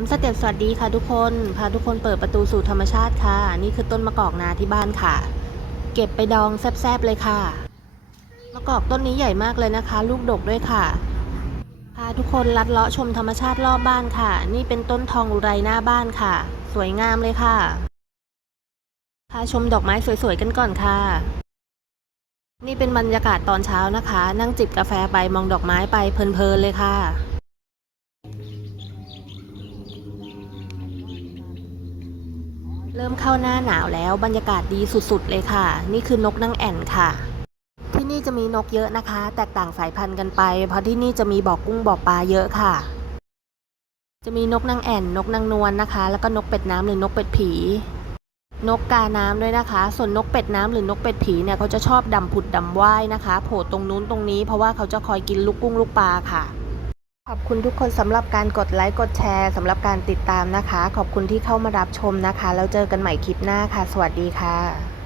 มป์สเต็ปสวัสดีค่ะทุกคน พาทุกคนเปิดประตูสู่ธรรมชาติค่ะ นี่คือต้นมะกอกนาที่บ้านค่ะ เก็บไปดองแซบๆเลยค่ะ มะกอกต้นนี้ใหญ่มากเลยนะคะ ลูกดกด้วยค่ะ พาทุกคนลัดเลาะชมธรรมชาติรอบบ้านค่ะ นี่เป็นต้นทองอุไรหน้าบ้านค่ะ สวยงามเลยค่ะ พาชมดอกไม้สวยๆกันก่อนค่ะ นี่เป็นบรรยากาศตอนเช้านะคะ นั่งจิบกาแฟไปมองดอกไม้ไปเพลินๆเลยค่ะ เริ่มเข้าหน้าหนาวแล้วบรรยากาศดีสุดๆเลยค่ะ นี่คือนกนางแอ่นค่ะ ที่นี่จะมีนกเยอะนะคะ แตกต่างสายพันธุ์กันไป เพราะที่นี่จะมีบ่อกุ้งบ่อปลาเยอะค่ะ จะมีนกนางแอ่น นกนางนวลนะคะ แล้วก็นกเป็ดน้ำหรือนกเป็ดผี นกกาน้ำด้วยนะคะ ส่วนนกเป็ดน้ำหรือนกเป็ดผีเนี่ยเขาจะชอบดำผุดดำว่ายนะคะ โผล่ตรงนู้นตรงนี้เพราะว่าเขาจะคอยกินลูกกุ้งลูกปลาค่ะ ขอบคุณทุกคนสำหรับการกดไลค์กดแชร์สำหรับการติดตามนะคะ ขอบคุณที่เข้ามารับชมนะคะ แล้วเจอกันใหม่คลิปหน้าค่ะ สวัสดีค่ะ